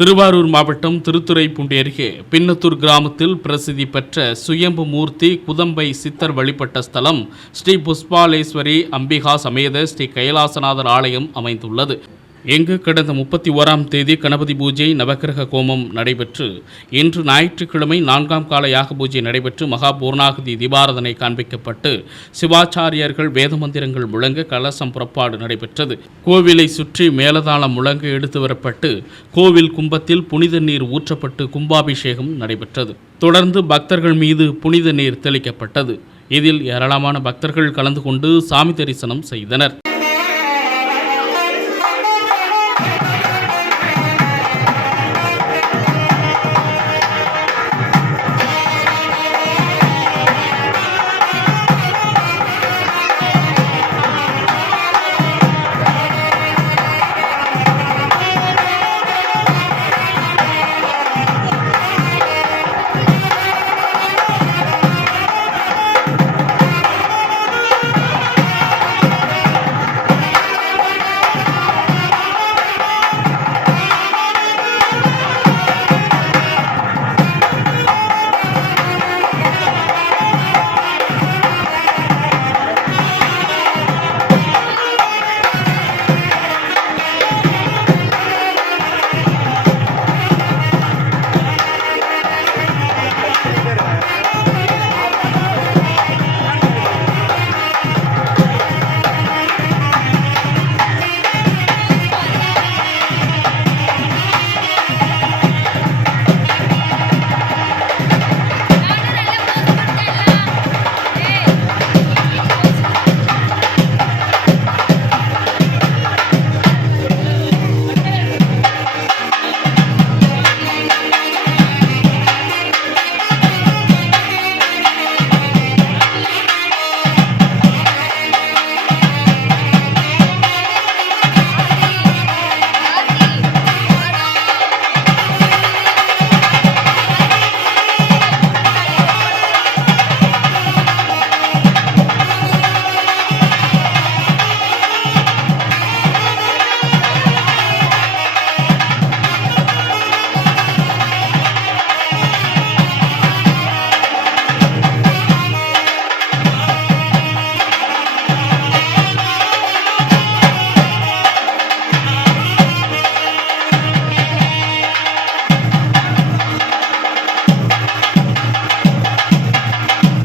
திருவாரூர் மாவட்டம் திருத்துறைப்பூண்டி அருகே பின்னத்தூர் கிராமத்தில் பிரசித்தி பெற்ற சுயம்பு மூர்த்தி குதம்பை சித்தர் வழிபட்ட ஸ்தலம் ஸ்ரீ புஷ்பாலேஸ்வரி அம்பிகா சமேத ஸ்ரீ கைலாசநாதர் ஆலயம் அமைந்துள்ளது. இங்கு கடந்த 31ஆம் தேதி கணபதி பூஜை நவக்கிரக ஹோமம் நடைபெற்று இன்று ஞாயிற்றுக்கிழமை 4ஆம் கால யாக பூஜை நடைபெற்று மகா பூர்ணாகுதி தீபாராதனை காண்பிக்கப்பட்டு சிவாச்சாரியர்கள் வேத மந்திரங்கள் முழங்க கலசம் புறப்பாடு நடைபெற்றது. கோவிலை சுற்றி மேலதாளம் முழங்க எடுத்து வரப்பட்டு கோவில் கும்பத்தில் புனித நீர் ஊற்றப்பட்டு கும்பாபிஷேகம் நடைபெற்றது. தொடர்ந்து பக்தர்கள் மீது புனித நீர் தெளிக்கப்பட்டது. இதில் ஏராளமான பக்தர்கள் கலந்து கொண்டு சாமி தரிசனம் செய்தனர்.